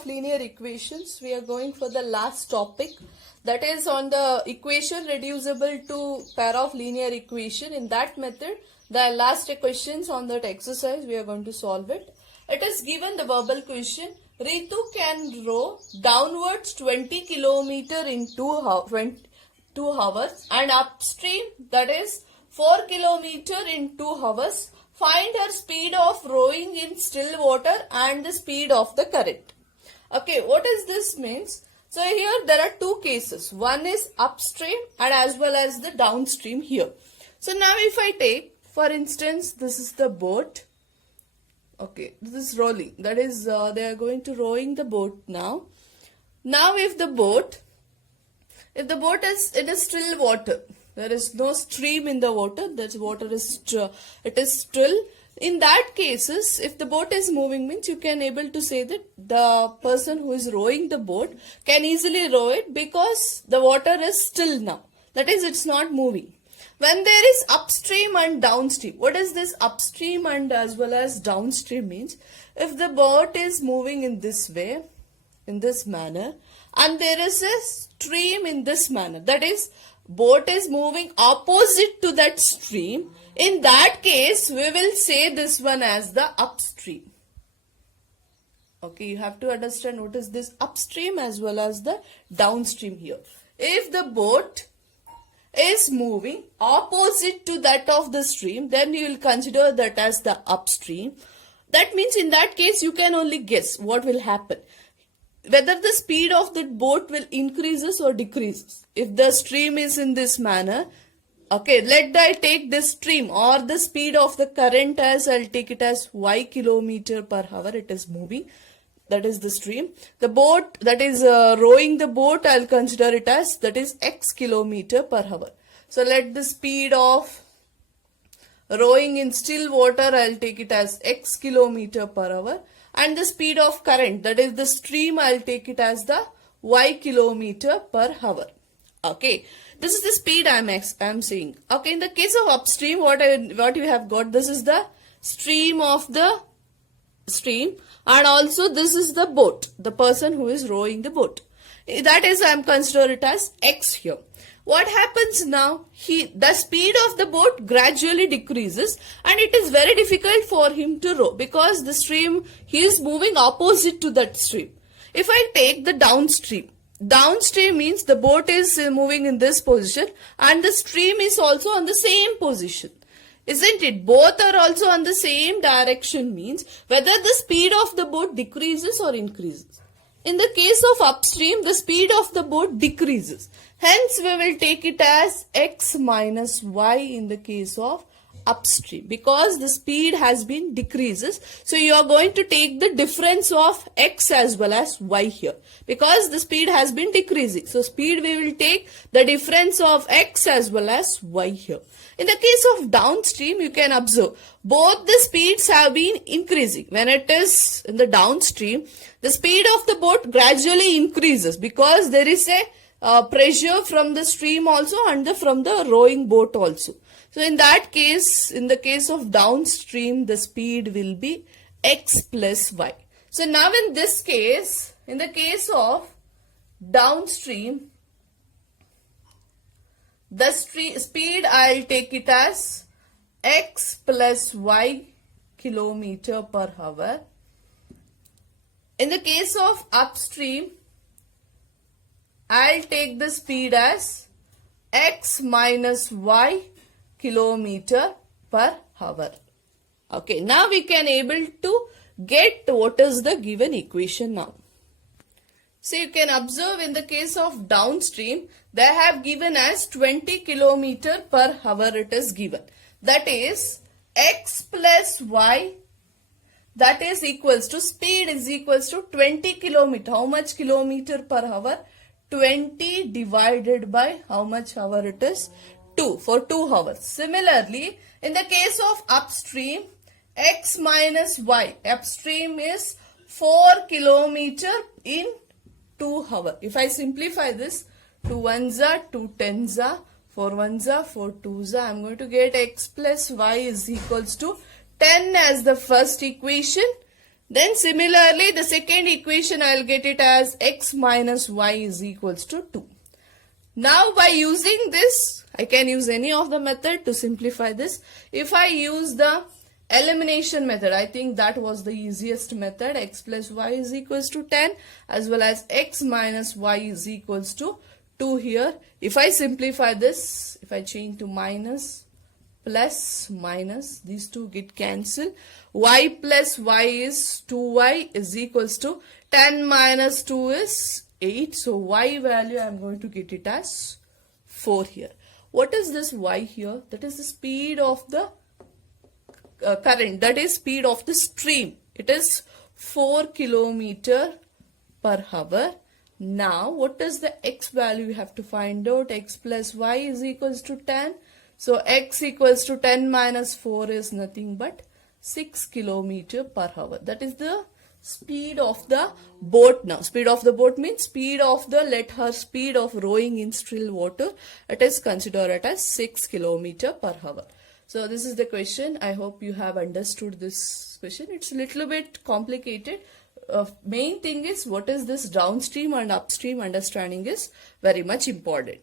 of linear equations. We are going for the last topic, that is on the equation reducible to pair of linear equation. In that method, the last questions on that exercise, we are going to solve it. It is given the verbal question: Ritu can row downwards 20 kilometer in 2 hours and upstream, that is 4 kilometer in 2 hours. Find her speed of rowing in still water and the speed of the current. Okay, what is this means? So here there are two cases. One is upstream and as well as the downstream here. So now if I take, for instance, this is the boat. Okay, this is rolling. That is, they are going to rowing the boat now. Now if the boat is in a still water, there is no stream in the water, that water is it is still. In that cases, if the boat is moving, means you can able to say that the person who is rowing the boat can easily row it because the water is still now. That is, it's not moving. When there is upstream and downstream, what is this upstream and as well as downstream means? If the boat is moving in this way, in this manner, and there is a stream in this manner, that is, boat is moving opposite to that stream, in that case we will say this one as the upstream. Okay, you have to understand what is this upstream as well as the downstream here. If the boat is moving opposite to that of the stream, then you will consider that as the upstream. That means in that case you can only guess what will happen, whether the speed of the boat will increases or decreases. If the stream is in this manner, okay, let I take this stream or the speed of the current as, I'll take it as y kilometer per hour, it is moving. That is the stream. The boat that is rowing the boat, I'll consider it as, that is x kilometer per hour. So let the speed of rowing in still water, I'll take it as x kilometer per hour. And the speed of current, that is the stream, I'll take it as the y kilometer per hour. Okay, this is the speed I'm saying. Okay, in the case of upstream, what you have got, this is the stream of the stream, and also this is the boat, the person who is rowing the boat. That is, I'm consider it as x here. What happens now? The speed of the boat gradually decreases and it is very difficult for him to row because the stream, he is moving opposite to that stream. If I take the downstream means the boat is moving in this position and the stream is also on the same position. Isn't it? Both are also on the same direction, means whether the speed of the boat decreases or increases. In the case of upstream, the speed of the boat decreases. Hence, we will take it as x minus y in the case of upstream because the speed has been decreases. So, you are going to take the difference of x as well as y here because the speed has been decreasing. So, speed we will take the difference of x as well as y here. In the case of downstream, you can observe both the speeds have been increasing. When it is in the downstream, the speed of the boat gradually increases because there is a pressure from the stream also and from the rowing boat also. So in that case, in the case of downstream, the speed will be x plus y. So now in this case, in the case of downstream, the speed I'll take it as x plus y kilometer per hour. In the case of upstream, I'll take the speed as x minus y kilometer per hour. Okay, now we can able to get what is the given equation now. So you can observe in the case of downstream, they have given as 20 kilometer per hour it is given. That is x plus y, that is equals to, speed is equals to 20 kilometer. How much kilometer per hour? 20 divided by how much hour it is? 2 for 2 hours. Similarly, in the case of upstream, x minus y, upstream is 4 kilometer in 2 hours. If I simplify this, 2 ones are 2 tens are 4 ones are 4 twos are, I am going to get x plus y is equals to 10 as the first equation. Then similarly, the second equation I'll get it as x minus y is equals to 2. Now by using this, I can use any of the method to simplify this. If I use the elimination method, I think that was the easiest method. X plus y is equals to 10 as well as x minus y is equals to 2 here. If I simplify this, if I change to minus, plus, minus, these two get cancelled. Y plus y is 2y is equals to 10 minus 2 is 8. So y value I am going to get it as 4 here. What is this y here? That is the speed of the current, that is speed of the stream. It is 4 kilometer per hour. Now what is the x value we have to find out? X plus y is equals to 10. So x equals to 10 minus 4 is nothing but 6 kilometer per hour. That is the speed of the boat now. Speed of the boat means speed of the, let her speed of rowing in still water. It is considered as 6 kilometer per hour. So this is the question. I hope you have understood this question. It's a little bit complicated. Main thing is what is this downstream and upstream understanding is very much important.